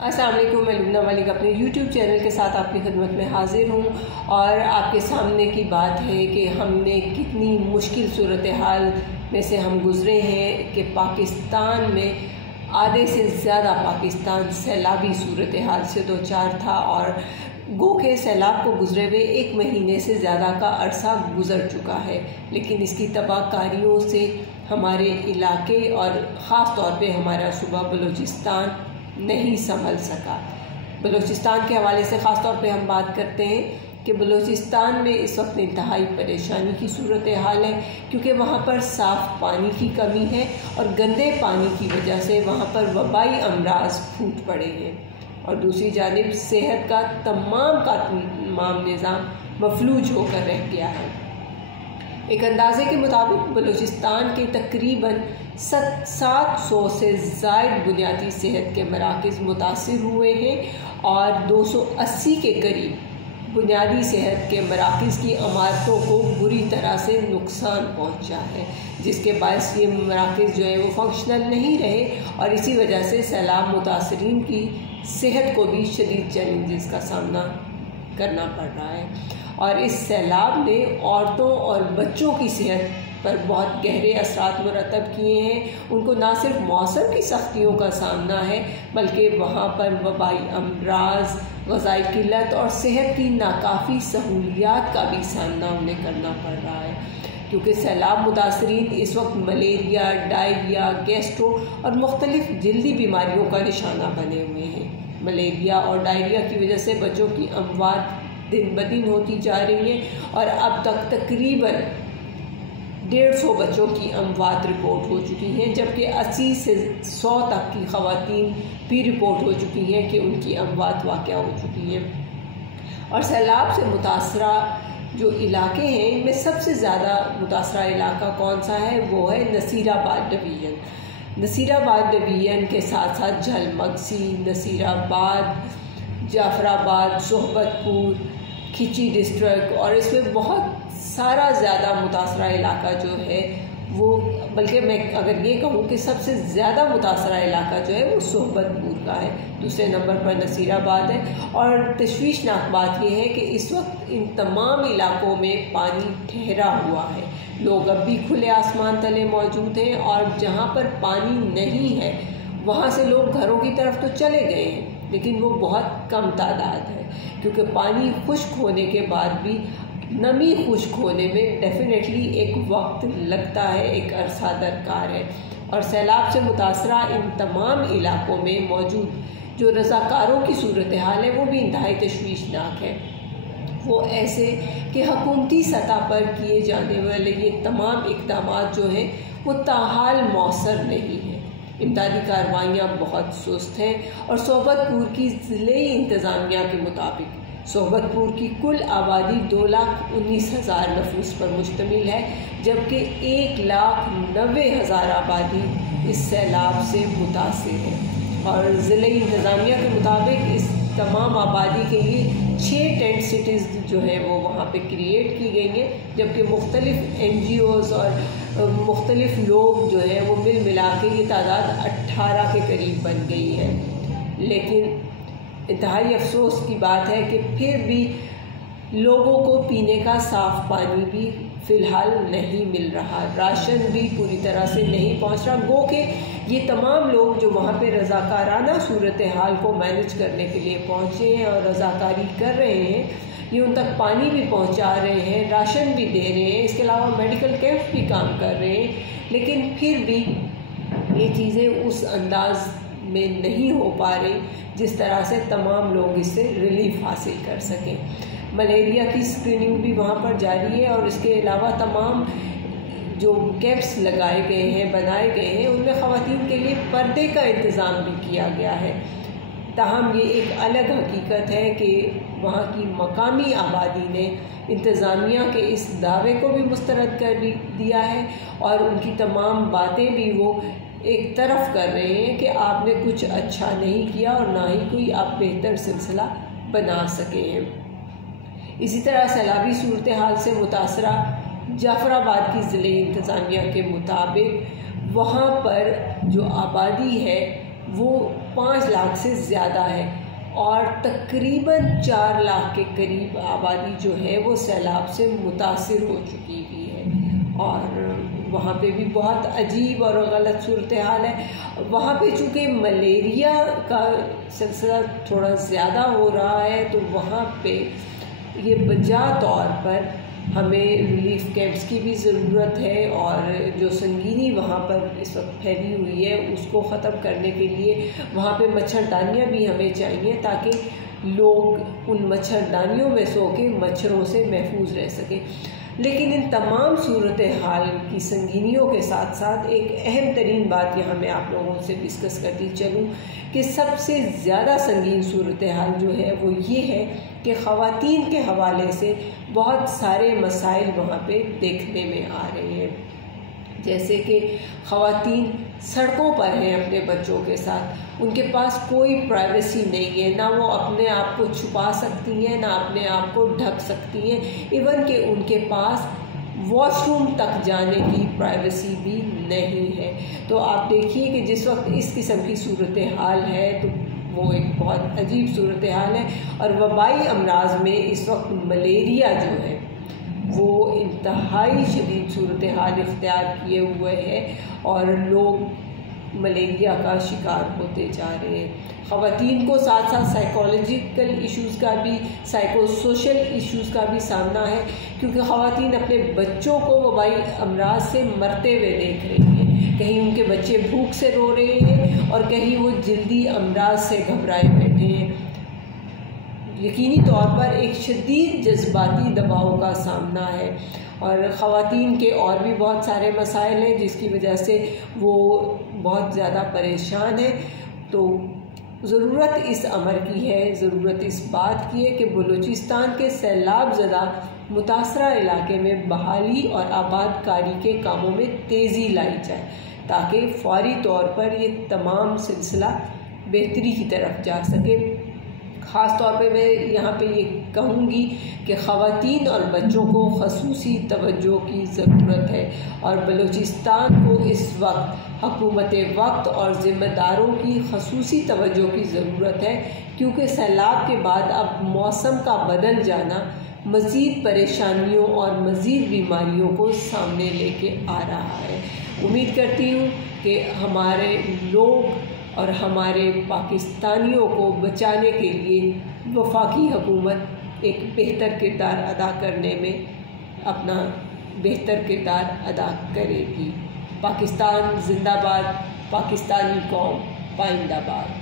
السلام علیکم، میں لبنہ ملک اپنے یوٹیوب چینل کے ساتھ آپ کی خدمت میں حاضر ہوں، اور آپ کے سامنے کی بات ہے کہ ہم نے کتنی مشکل صورتحال میں سے ہم گزرے ہیں کہ پاکستان میں آدھے سے زیادہ پاکستان سیلابی صورتحال سے دوچار تھا، اور گو کے سیلاب کو گزرے ہوئے 1 مہینے سے زیادہ کا عرصہ گزر چکا ہے، لیکن اس کی تباہ کاریوں سے ہمارے علاقے اور خاص طور پہ ہمارا صوبہ بلوچستان نہیں سنبھل سکا۔ بلوچستان کے حوالے سے خاص طور پہ ہم بات کرتے ہیں کہ بلوچستان میں اس وقت انتہائی پریشانی کی صورتحال ہے، کیونکہ وہاں پر صاف پانی کی کمی ہے اور گندے پانی کی وجہ سے وہاں پر وبائی امراض پھوٹ پڑے ہیں، اور دوسری جانب صحت کا تمام نظام مفلوج ہو کر رہ گیا ہے۔ ایک اندازے کے مطابق بلوچستان کے تقریباً 700 سے زائد بنیادی صحت کے مراکز متاثر ہوئے ہیں، اور 280 کے قریب بنیادی صحت کے مراکز کی عمارتوں کو بری طرح سے نقصان پہنچا ہے، جس کے باعث یہ مراکز جو ہے وہ فنکشنل نہیں رہے، اور اسی وجہ سے سیلاب متاثرین کی صحت کو بھی شدید چیلنجز کا سامنا کرنا پڑ رہا ہے۔ اور اس سیلاب نے عورتوں اور بچوں کی صحت پر بہت گہرے اثرات مرتب کیے ہیں۔ ان کو نہ صرف موسم کی سختیوں کا سامنا ہے، بلکہ وہاں پر وبائی امراض، غذائی قلت اور صحت کی ناکافی سہولیات کا بھی سامنا انہیں کرنا پڑ رہا ہے، کیونکہ سیلاب متاثرین اس وقت ملیریا، ڈائریا، گیسٹرو اور مختلف جلدی بیماریوں کا نشانہ بنے ہوئے ہیں۔ ملیریا اور ڈائریا کی وجہ سے بچوں کی اموات دن بدن ہوتی جا رہی ہیں، اور اب تک تقریباً 150 بچوں کی اموات رپورٹ ہو چکی ہیں، جبکہ 80 سے 100 تک کی خواتین بھی رپورٹ ہو چکی ہیں کہ ان کی اموات واقع ہو چکی ہیں۔ اور سیلاب سے متاثرہ جو علاقے ہیں، ان میں سب سے زیادہ متاثرہ علاقہ کون سا ہے؟ وہ ہے نصیر آباد ڈویژن۔ نصیر آباد ڈویژن کے ساتھ ساتھ جھل مگسی، نصیر آباد، جعفر آباد، صحبت پور، کھچی ڈسٹرکٹ، اور اس میں بہت سارا زیادہ متاثرہ علاقہ جو ہے وہ، بلکہ میں اگر یہ کہوں کہ سب سے زیادہ متاثرہ علاقہ جو ہے وہ صحبت پور کا ہے، دوسرے نمبر پر نصیر آباد ہے۔ اور تشویشناک بات یہ ہے کہ اس وقت ان تمام علاقوں میں پانی ٹھہرا ہوا ہے، لوگ اب بھی کھلے آسمان تلے موجود ہیں، اور جہاں پر پانی نہیں ہے وہاں سے لوگ گھروں کی طرف تو چلے گئے ہیں، لیکن وہ بہت کم تعداد ہے، کیونکہ پانی خشک ہونے کے بعد بھی نمی خشک ہونے میں ڈیفینیٹلی ایک وقت لگتا ہے، ایک عرصہ درکار ہے۔ اور سیلاب سے متاثرہ ان تمام علاقوں میں موجود جو رضاکاروں کی صورتحال ہے وہ بھی انتہائی تشویشناک ہے۔ وہ ایسے کہ حکومتی سطح پر کیے جانے والے یہ تمام اقدامات جو ہیں وہ تاحال مؤثر نہیں ہیں، امدادی کارروائیاں بہت سست ہیں، اور صحبت پور کی ضلعی انتظامیہ کے مطابق صحبت پور کی کل آبادی 2,19,000 نفوس پر مشتمل ہے، جبکہ 1,90,000 آبادی اس سیلاب سے متاثر ہے، اور ضلعی انتظامیہ کے مطابق اس تمام آبادی کے لیے 6 ٹینٹ سٹیز جو ہیں وہ وہاں پہ کریٹ کی گئی ہیں، جبکہ مختلف NGOs اور مختلف لوگ جو ہیں وہ مل ملا کے یہ تعداد 18 کے قریب بن گئی ہے۔ لیکن انتہائی افسوس کی بات ہے کہ پھر بھی لوگوں کو پینے کا صاف پانی بھی فی الحال نہیں مل رہا، راشن بھی پوری طرح سے نہیں پہنچ رہا، گو کہ یہ تمام لوگ جو وہاں پہ رضاکارانہ صورتحال کو مینج کرنے کے لیے پہنچے ہیں اور رضاکاری کر رہے ہیں، یہ ان تک پانی بھی پہنچا رہے ہیں، راشن بھی دے رہے ہیں، اس کے علاوہ میڈیکل کیمپ بھی کام کر رہے ہیں، لیکن پھر بھی یہ چیزیں اس انداز میں نہیں ہو پا رہی جس طرح سے تمام لوگ اس سے ریلیف حاصل کر سکیں۔ ملیریا کی اسکریننگ بھی وہاں پر جاری ہے، اور اس کے علاوہ تمام جو کیمپس لگائے گئے ہیں، بنائے گئے ہیں، ان میں خواتین کے لیے پردے کا انتظام بھی کیا گیا ہے۔ تاہم یہ ایک الگ حقیقت ہے کہ وہاں کی مقامی آبادی نے انتظامیہ کے اس دعوے کو بھی مسترد کر دیا ہے، اور ان کی تمام باتیں بھی وہ ایک طرف کر رہے ہیں کہ آپ نے کچھ اچھا نہیں کیا، اور نہ ہی کوئی آپ بہتر سلسلہ بنا سکے ہیں۔ اسی طرح سیلابی صورتحال سے متاثرہ جعفر آباد کی ضلعی انتظامیہ کے مطابق وہاں پر جو آبادی ہے وہ 5 لاکھ سے زیادہ ہے اور تقریباً 4 لاکھ کے قریب آبادی جو ہے وہ سیلاب سے متاثر ہو چکی ہوئی ہے، اور وہاں پہ بھی بہت عجیب اور غلط صورتحال ہے۔ وہاں پہ چونکہ ملیریا کا سلسلہ تھوڑا زیادہ ہو رہا ہے، تو وہاں پہ یہ بجا طور پر ہمیں ریلیف کیمپس کی بھی ضرورت ہے، اور جو سنگینی وہاں پر اس وقت پھیلی ہوئی ہے اس کو ختم کرنے کے لیے وہاں پہ مچھردانیاں بھی ہمیں چاہیے، تاکہ لوگ ان مچھردانیوں میں سو کے مچھروں سے محفوظ رہ سکیں۔ لیکن ان تمام صورتحال کی سنگینیوں کے ساتھ ساتھ ایک اہم ترین بات یہاں میں آپ لوگوں سے ڈسکس کرتی چلوں کہ سب سے زیادہ سنگین صورتحال جو ہے وہ یہ ہے کہ خواتین کے حوالے سے بہت سارے مسائل وہاں پہ دیکھنے میں آ رہے ہیں، جیسے کہ خواتین سڑکوں پر ہیں اپنے بچوں کے ساتھ، ان کے پاس کوئی پرائیویسی نہیں ہے، نہ وہ اپنے آپ کو چھپا سکتی ہیں، نہ اپنے آپ کو ڈھک سکتی ہیں، ایون کہ ان کے پاس واش روم تک جانے کی پرائیویسی بھی نہیں ہے۔ تو آپ دیکھیے کہ جس وقت اس قسم کی صورتحال ہے تو وہ ایک بہت عجیب صورتحال ہے، اور وبائی امراض میں اس وقت ملیریا جو ہے وہ انتہائی شدید صورتحال اختیار کیے ہوئے ہے، اور لوگ ملیریا کا شکار ہوتے جا رہے ہیں۔ خواتین کو ساتھ ساتھ سائیکولوجیکل ایشوز کا بھی، سائیکو سوشل ایشوز کا بھی سامنا ہے، کیونکہ خواتین اپنے بچوں کو وبائی امراض سے مرتے ہوئے دیکھ رہی ہیں، کہیں ان کے بچے بھوک سے رو رہے ہیں اور کہیں وہ جلدی امراض سے گھبرائے بیٹھے ہیں۔ یقینی طور پر ایک شدید جذباتی دباؤ کا سامنا ہے، اور خواتین کے اور بھی بہت سارے مسائل ہیں جس کی وجہ سے وہ بہت زیادہ پریشان ہیں۔ تو ضرورت اس امر کی ہے، ضرورت اس بات کی ہے کہ بلوچستان کے سیلاب زدہ متاثرہ علاقے میں بحالی اور آباد کاری کے کاموں میں تیزی لائی جائے، تاکہ فوری طور پر یہ تمام سلسلہ بہتری کی طرف جا سکے۔ خاص طور پہ میں یہاں پہ یہ کہوں گی کہ خواتین اور بچوں کو خصوصی توجہ کی ضرورت ہے، اور بلوچستان کو اس وقت حکومت وقت اور ذمہ داروں کی خصوصی توجہ کی ضرورت ہے، کیونکہ سیلاب کے بعد اب موسم کا بدل جانا مزید پریشانیوں اور مزید بیماریوں کو سامنے لے کے آ رہا ہے۔ امید کرتی ہوں کہ ہمارے لوگ اور ہمارے پاکستانیوں کو بچانے کے لیے وفاقی حکومت ایک بہتر کردار ادا کرنے میں اپنا بہتر کردار ادا کرے گی۔ پاکستان زندہ باد، پاکستانی قوم پائندہ باد۔